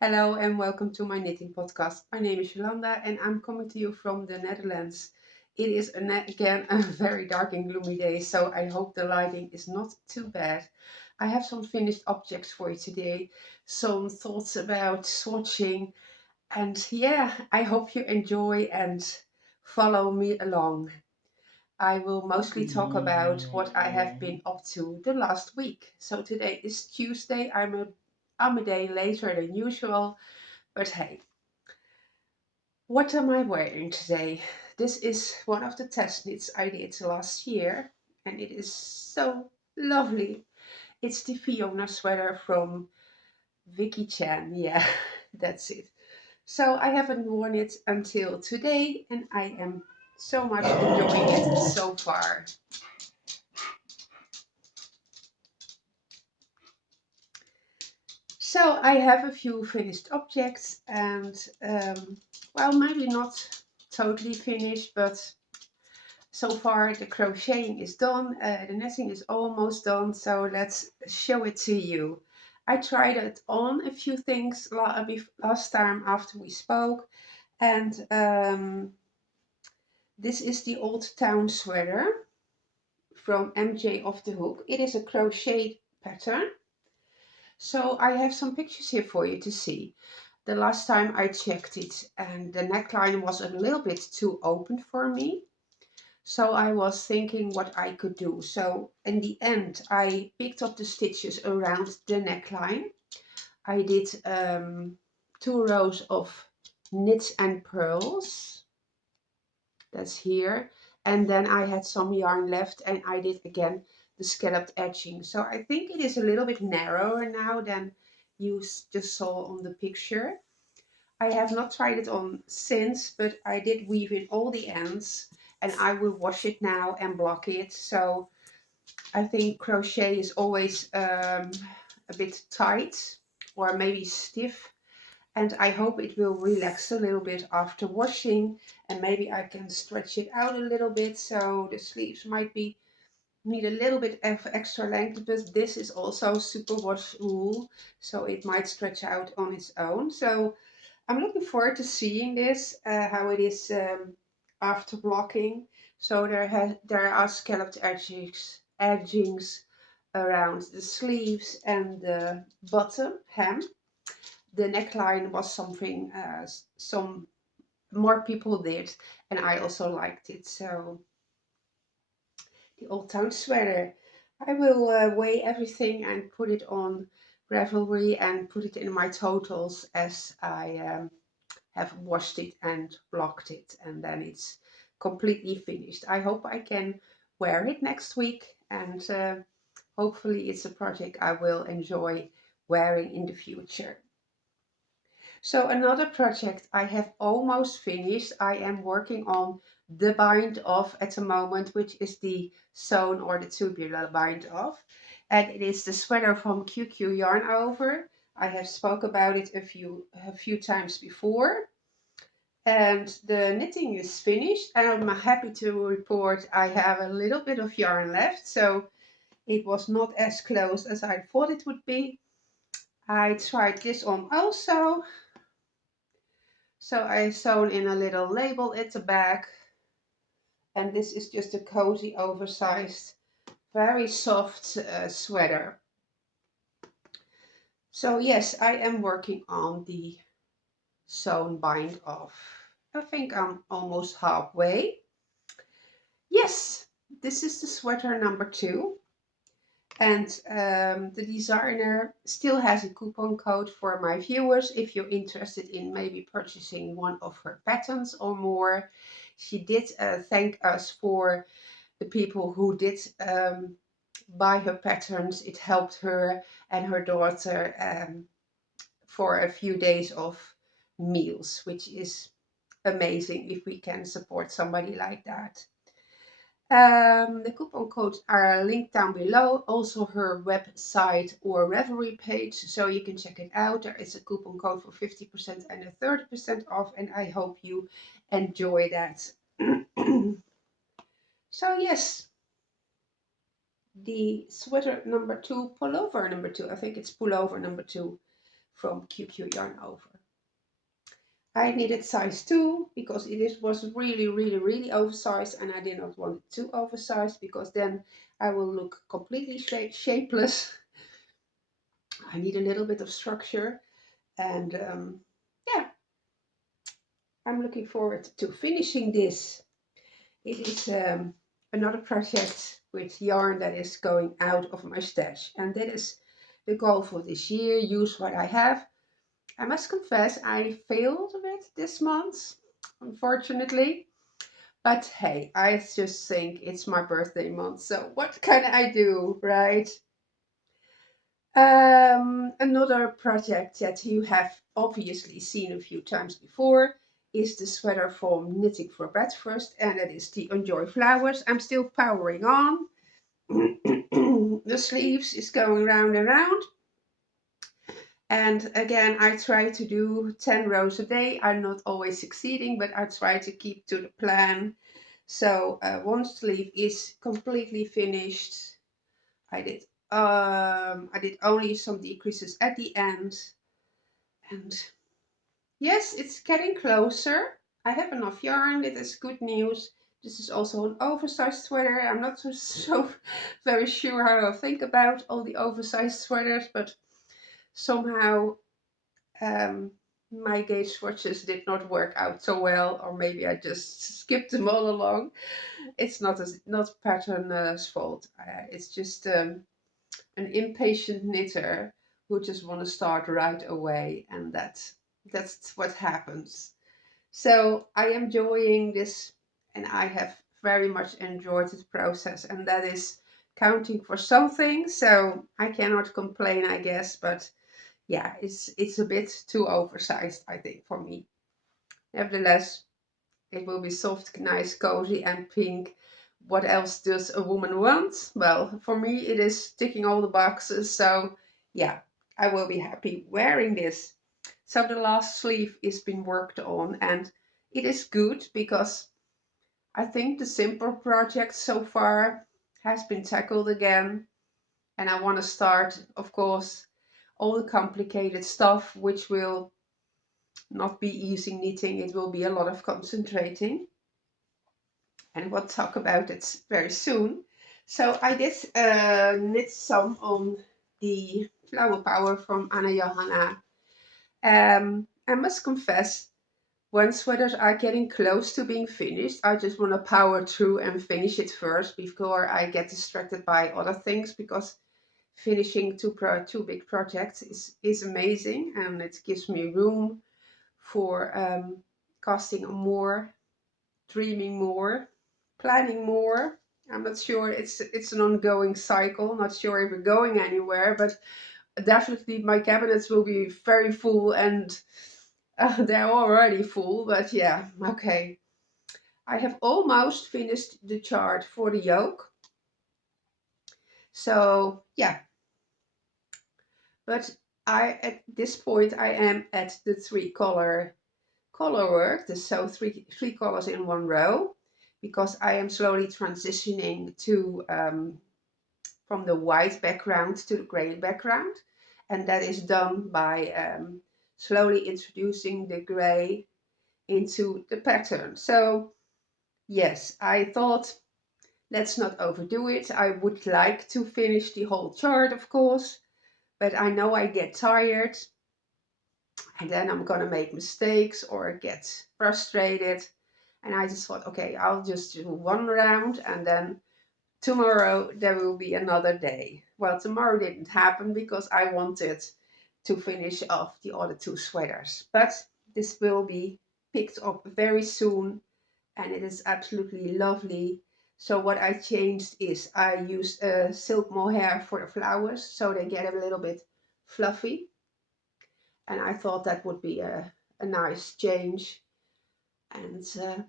Hello and welcome to my knitting podcast. My name is Jolanda and I'm coming to you from the Netherlands. It is again a very dark and gloomy day, so I hope the lighting is not too bad. I have some finished objects for you today, some thoughts about swatching, and yeah, I hope you enjoy and follow me along. I will mostly talk about what I have been up to the last week. So today is Tuesday. I'm a day later than usual, but hey, what am I wearing today? This is one of the test knits I did last year, and it is so lovely. It's the Fiona sweater from Vicky Chan. Yeah, that's it. So I haven't worn it until today, and I am so much enjoying it so far. So I have a few finished objects, and well, maybe not totally finished, but so far the crocheting is done, the knitting is almost done, so let's show it to you. I tried it on a few things last time after we spoke, and this is the Old Town sweater from MJ Off the Hook. It is a crochet pattern, so I have some pictures here for you to see. The last time I checked it and the neckline was a little bit too open for me. So I was thinking what I could do. So in the end, I picked up the stitches around the neckline. I did 2 rows of knits and pearls. That's here. And then I had some yarn left and I did again the scalloped edging. So I think it is a little bit narrower now than you just saw on the picture. I have not tried it on since, but I did weave in all the ends and I will wash it now and block it. So I think crochet is always a bit tight or maybe stiff, and I hope it will relax a little bit after washing, and maybe I can stretch it out a little bit so the sleeves might be need a little bit of extra length, but this is also superwash wool, so it might stretch out on its own. So I'm looking forward to seeing this, how it is after blocking. So there are scalloped edgings around the sleeves and the bottom hem. The neckline was something some more people did, and I also liked it. So the Old Town sweater. I will weigh everything and put it on Ravelry and put it in my totals as I have washed it and blocked it, and then it's completely finished. I hope I can wear it next week, and hopefully it's a project I will enjoy wearing in the future. So another project I have almost finished. I am working on the bind off at the moment, which is the sewn or the tubular bind off. And it is the sweater from QQ Yarn Over. I have spoke about it a few times before. And the knitting is finished. And I'm happy to report I have a little bit of yarn left. So it was not as close as I thought it would be. I tried this on also. So I sewn in a little label at the back, and this is just a cozy, oversized, very soft sweater. So yes, I am working on the sewn bind off. I think I'm almost halfway. Yes, this is the sweater number 2. And the designer still has a coupon code for my viewers if you're interested in maybe purchasing one of her patterns or more. She did thank us for the people who did buy her patterns. It helped her and her daughter for a few days of meals, which is amazing if we can support somebody like that. The coupon codes are linked down below, also her website or Ravelry page, so you can check it out. There is a coupon code for 50% and a 30% off, and I hope you enjoy that. So yes, the sweater number 2, pullover number 2, I think it's pullover number 2 from QQ Yarn Over. I needed size 2 because it was really oversized, and I did not want it too oversized because then I will look completely shapeless. I need a little bit of structure, and yeah, I'm looking forward to finishing this. It is another project with yarn that is going out of my stash, and that is the goal for this year. Use what I have. I must confess I failed a bit this month, unfortunately. But hey, I just think it's my birthday month, so what can I do, right? Another project that you have obviously seen a few times before is the sweater from Knitting for Breakfast, and that is the Enjoy Flowers. I'm still powering on. The sleeves is going round and round. And again, I try to do 10 rows a day. I'm not always succeeding, but I try to keep to the plan. So one sleeve is completely finished. I did only some decreases at the end, and yes, it's getting closer. I have enough yarn. It is good news. This is also an oversized sweater. I'm not so very sure how I think about all the oversized sweaters, but somehow um, my gauge swatches did not work out so well, or maybe I just skipped them all along. It's not pattern's fault. It's just an impatient knitter who just want to start right away, and that's what happens. So I am enjoying this, and I have very much enjoyed the process, and that is counting for something. So I cannot complain, I guess, but yeah, it's a bit too oversized, I think, for me. Nevertheless, it will be soft, nice, cozy, and pink. What else does a woman want? Well, for me, it is ticking all the boxes. So yeah, I will be happy wearing this. So the last sleeve is been worked on, and it is good because I think the simple project so far has been tackled again. And I want to start, of course, all the complicated stuff, which will not be easy knitting. It will be a lot of concentrating, and we'll talk about it very soon. So I did knit some on the Flower Power from Anna Johanna. I must confess, when sweaters are getting close to being finished, I just want to power through and finish it first before I get distracted by other things, because finishing two big projects is amazing, and it gives me room for casting more, dreaming more, planning more. I'm not sure. It's an ongoing cycle. Not sure if we're going anywhere, but definitely my cabinets will be very full, and they're already full. But yeah, okay. I have almost finished the chart for the yoke. So yeah, but at this point I am at the color work, so three colors in one row, because I am slowly transitioning to from the white background to the gray background, and that is done by slowly introducing the gray into the pattern. So yes, I thought, let's not overdo it. I would like to finish the whole chart, of course, but I know I get tired, and then I'm gonna make mistakes or get frustrated. And I just thought, okay, I'll just do one round, and then tomorrow there will be another day. Well, tomorrow didn't happen because I wanted to finish off the other two sweaters. But this will be picked up very soon, and it is absolutely lovely. So what I changed is I used silk mohair for the flowers, so they get a little bit fluffy. And I thought that would be a nice change. And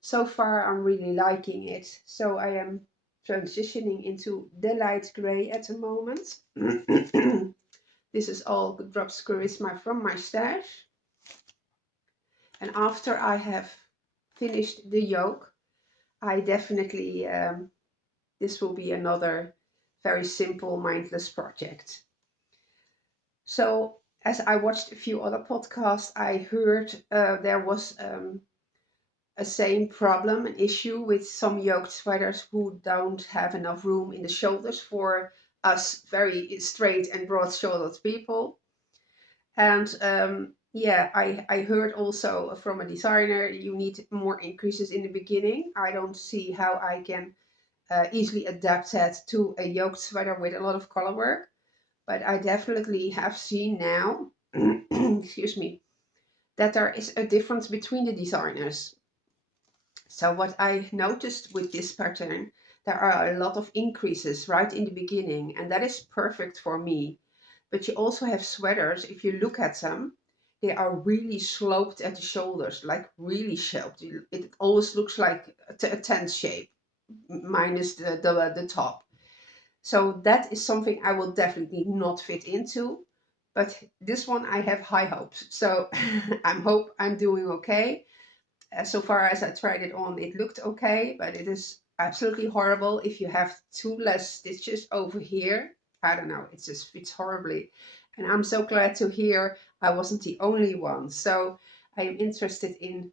so far I'm really liking it. So I am transitioning into the light gray at the moment. This is all drops charisma from my stash. And after I have finished the yoke, I definitely, this will be another very simple mindless project. So as I watched a few other podcasts, I heard there was a same problem, an issue with some yoked sweaters who don't have enough room in the shoulders for us very straight and broad shouldered people. And yeah, I heard also from a designer you need more increases in the beginning. I don't see how I can easily adapt that to a yoked sweater with a lot of color work. But I definitely have seen now, excuse me, that there is a difference between the designers. So what I noticed with this pattern, there are a lot of increases right in the beginning, and that is perfect for me. But you also have sweaters, if you look at them, they are really sloped at the shoulders, like really sloped. It always looks like a tent shape, minus the top. So that is something I will definitely not fit into. But this one I have high hopes. So I'm doing okay. So far as I tried it on, it looked okay, but it is absolutely horrible if you have two less stitches over here. I don't know, it just fits horribly. And I'm so glad to hear I wasn't the only one. So I am interested in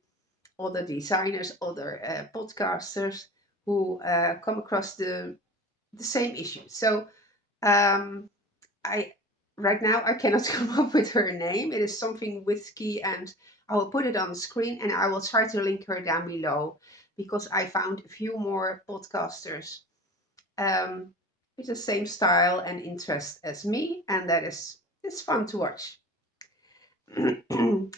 other designers, other podcasters who come across the same issue. So um, I right now I cannot come up with her name. It is something whiskey, and I will put it on the screen and I will try to link her down below because I found a few more podcasters um, with the same style and interest as me, and that is it's fun to watch.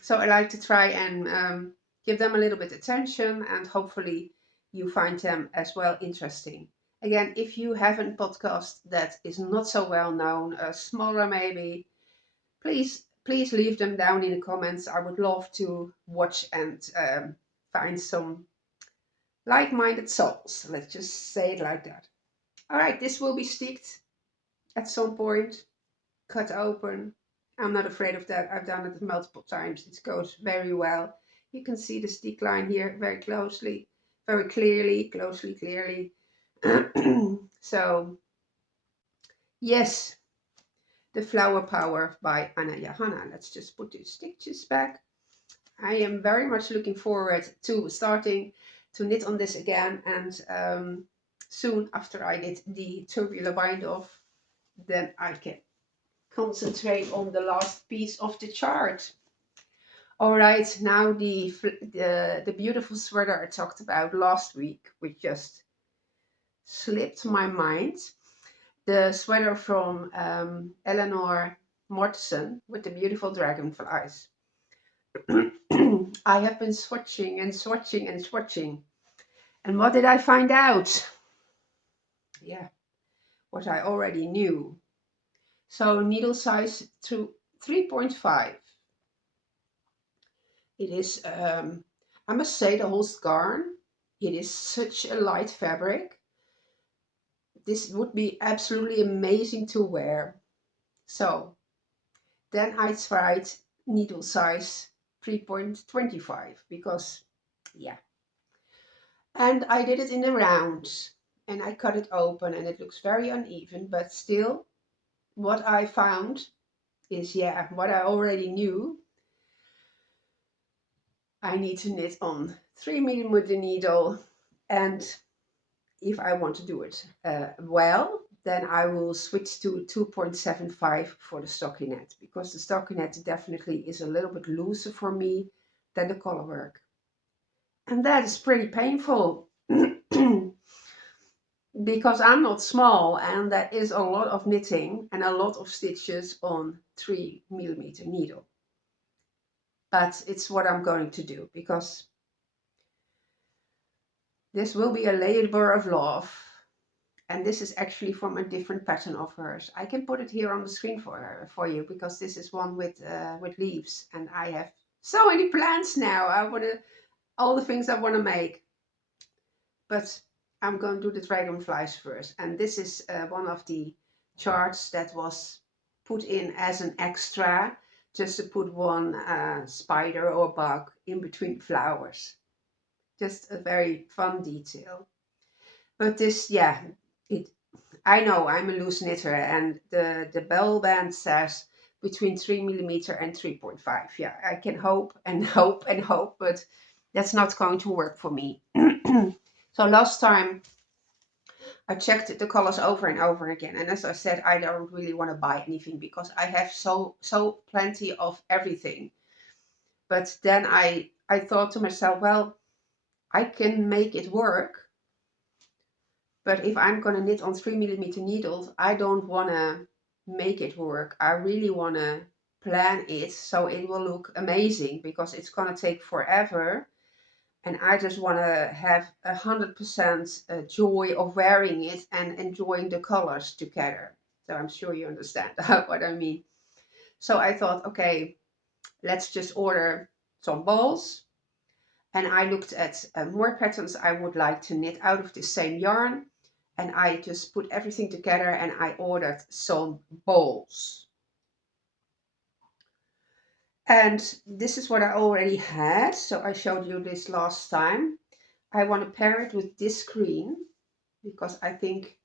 So I like to try and give them a little bit attention, and hopefully you find them as well interesting. Again, if you have a podcast that is not so well known, smaller maybe, please leave them down in the comments. I would love to watch and find some like-minded souls. Let's just say it like that. All right, this will be sticked at some point, cut open. I'm not afraid of that. I've done it multiple times. It goes very well. You can see the stick line here very closely, very clearly, clearly. So, yes, The Flower Power by Anna Johanna. Let's just put the stitches back. I am very much looking forward to starting to knit on this again, and soon after I get the tubular bind off, then I can concentrate on the last piece of the chart. All right, now the beautiful sweater I talked about last week, which just slipped my mind. The sweater from Eleanor Mortensen with the beautiful dragonflies. I have been swatching and swatching and swatching. And what did I find out? Yeah, what I already knew. So needle size to 3.5. It is, I must say, the whole yarn. It is such a light fabric. This would be absolutely amazing to wear. So then I tried needle size 3.25 because, yeah. And I did it in the round and I cut it open and it looks very uneven, but still what I found is, yeah, what I already knew. I need to knit on 3mm needle, and if I want to do it well, then I will switch to 2.75 for the stockinette, because the stockinette definitely is a little bit looser for me than the color work. And that is pretty painful because I'm not small and that is a lot of knitting and a lot of stitches on 3mm needle. But it's what I'm going to do because this will be a labor of love. And this is actually from a different pattern of hers. I can put it here on the screen for you because this is one with leaves, and I have so many plans now. I want to all the things I want to make, but I'm going to do the dragonflies first. And this is one of the charts that was put in as an extra, just to put one spider or bug in between flowers. Just a very fun detail. But this, yeah, it I know I'm a loose knitter, and the bell band says between 3mm and 3.5. Yeah, I can hope and hope and hope, but that's not going to work for me. So last time I checked the colors over and over again, and as I said, I don't really want to buy anything because I have so plenty of everything. But then I thought to myself, well, I can make it work, but if I'm going to knit on 3mm needles, I don't want to make it work. I really want to plan it so it will look amazing, because it's going to take forever. And I just want to have 100% joy of wearing it and enjoying the colors together. So I'm sure you understand what I mean. So I thought, okay, let's just order some balls. And I looked at more patterns I would like to knit out of the same yarn. And I just put everything together and I ordered some balls. And this is what I already had. So I showed you this last time. I want to pair it with this green because I think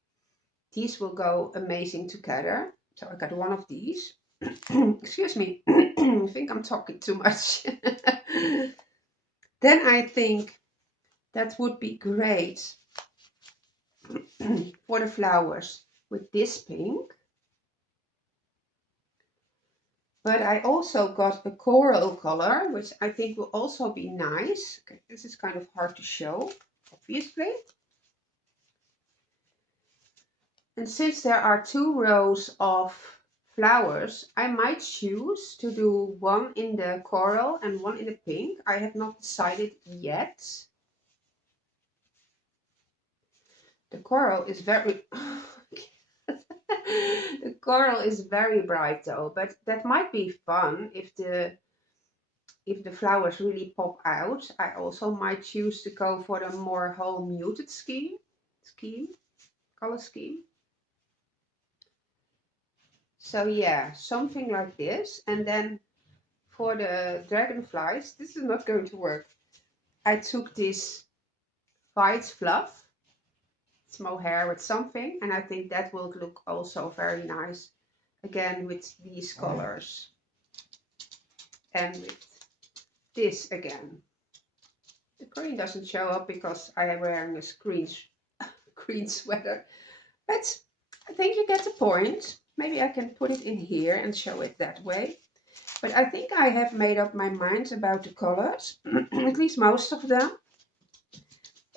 these will go amazing together. So I got one of these. Excuse me, I think I'm talking too much. Then I think that would be great for the flowers with this pink. But I also got a coral color, which I think will also be nice. Okay, this is kind of hard to show, obviously. And since there are 2 rows of flowers, I might choose to do one in the coral and one in the pink. I have not decided yet. The coral is very the coral is very bright though, but that might be fun if the flowers really pop out. I also might choose to go for the more whole muted color scheme. So yeah, something like this. And then for the dragonflies, this is not going to work. I took this white fluff, it's mohair with something, and I think that will look also very nice. Again, with these colors. And with this again. The green doesn't show up because I am wearing a green sweater. But I think you get the point. Maybe I can put it in here and show it that way. But I think I have made up my mind about the colors, at least most of them.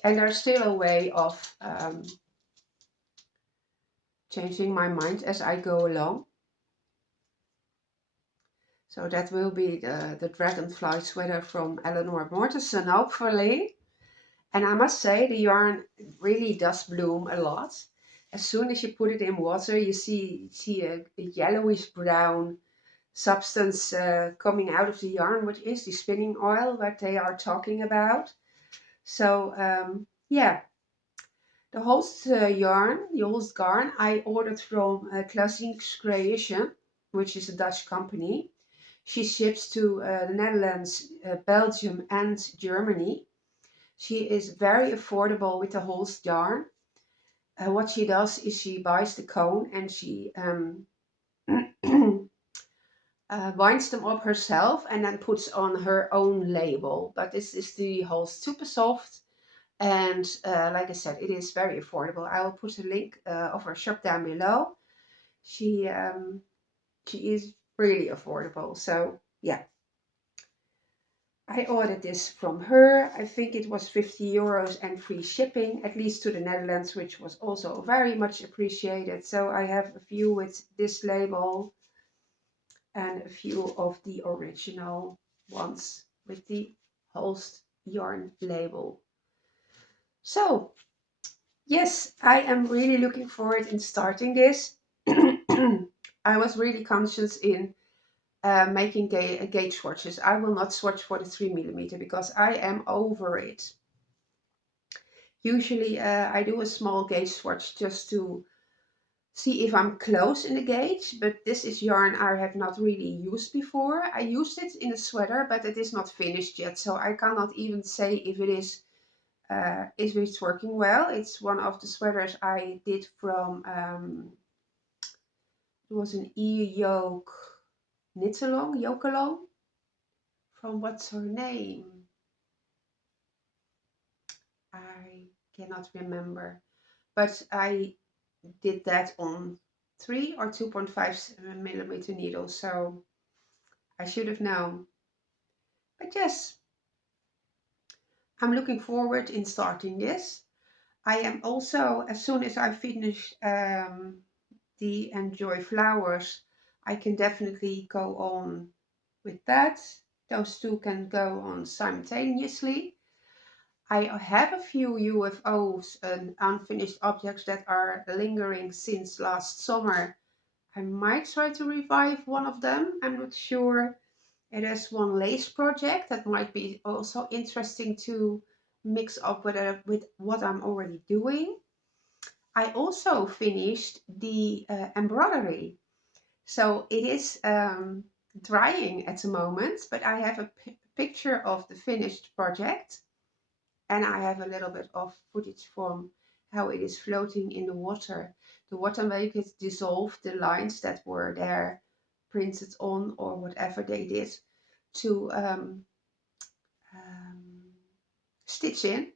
And there's still a way of changing my mind as I go along. So that will be the dragonfly sweater from Eleanor Mortensen, hopefully. And I must say, the yarn really does bloom a lot. As soon as you put it in water, you see a yellowish brown substance coming out of the yarn, which is the spinning oil that they are talking about. So yeah, the Holst yarn, the Holst garn, I ordered from Klassiek Creation, which is a Dutch company. She ships to the Netherlands, Belgium and Germany. She is very affordable with the Holst yarn. What she does is she buys the cone and she winds them up herself and then puts on her own label. But this is the Holst Super Soft. And like I said, it is very affordable. I will put a link of her shop down below. She is really affordable. So yeah, I ordered this from her. I think it was 50 euros and free shipping, at least to the Netherlands, which was also very much appreciated. So I have a few with this label and a few of the original ones with the Holst yarn label. So yes, I am really looking forward in starting this. I was really conscious in making gauge swatches. I will not swatch for the 3mm because I am over it. Usually I do a small gauge swatch just to see if I'm close in the gauge, but this is yarn I have not really used before. I used it in a sweater, but it is not finished yet, so I cannot even say if it's working well. It's one of the sweaters I did from, it was an e-yoke knit along, yoke along, from what's her name? I cannot remember, but I did that on 3 or 2.5 millimeter needles, so I should have known. But yes, I'm looking forward in starting this. I am also, as soon as I finish the Enjoy Flowers, I can definitely go on with that. Those two can go on simultaneously. I have a few UFOs and unfinished objects that are lingering since last summer. I might try to revive one of them. I'm not sure. It is one lace project that might be also interesting to mix up with what I'm already doing. I also finished the embroidery. So it is drying at the moment, but I have a picture of the finished project, and I have a little bit of footage from how it is floating in the water. The water makes it dissolve the lines that were there printed on or whatever they did to um, stitch in.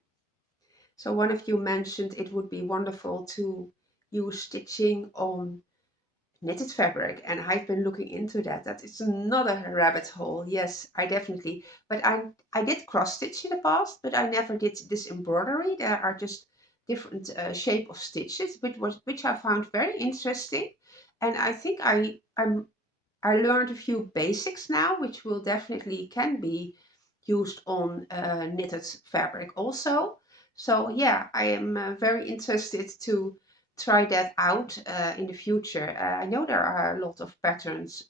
So one of you mentioned it would be wonderful to use stitching on knitted fabric, and I've been looking into that. That is another rabbit hole. Yes, I definitely. But I did cross stitch in the past, but I never did this embroidery. There are just different shape of stitches, which I found very interesting, and I think I learned a few basics now, which will definitely can be used on knitted fabric also. So yeah, I am very interested to try that out in the future. I know there are a lot of patterns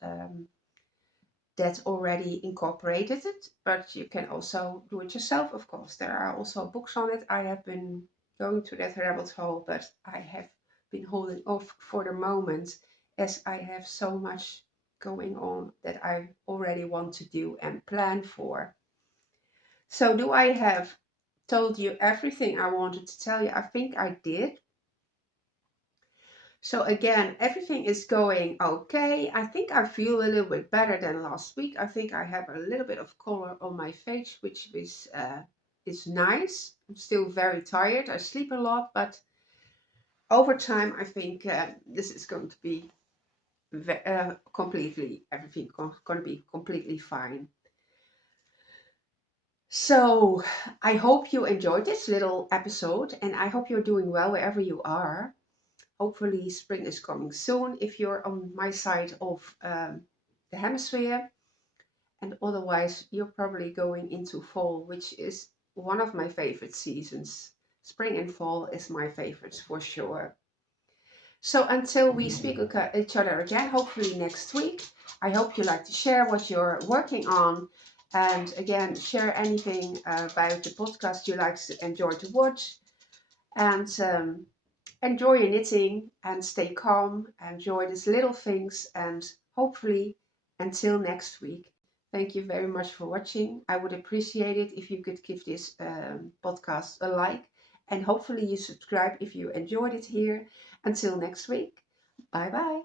that already incorporated it, but you can also do it yourself, of course. There are also books on it. I have been going to that rabbit hole, but I have been holding off for the moment as I have so much going on that I already want to do and plan for. So, do I have told you everything I wanted to tell you? I think I did. So again, everything is going okay. I think I feel a little bit better than last week. I think I have a little bit of color on my face, which is nice. I'm still very tired. I sleep a lot, but over time, I think this is going to be completely everything going to be completely fine. So I hope you enjoyed this little episode, and I hope you're doing well wherever you are. Hopefully, spring is coming soon if you're on my side of the hemisphere. And otherwise, you're probably going into fall, which is one of my favorite seasons. Spring and fall is my favorites for sure. So until we speak each other again, hopefully next week, I hope you like to share what you're working on. And again, share anything about the podcast you like to enjoy to watch. And enjoy your knitting and stay calm. Enjoy these little things, and hopefully until next week. Thank you very much for watching. I would appreciate it if you could give this podcast a like, and hopefully you subscribe if you enjoyed it here. Until next week. Bye bye.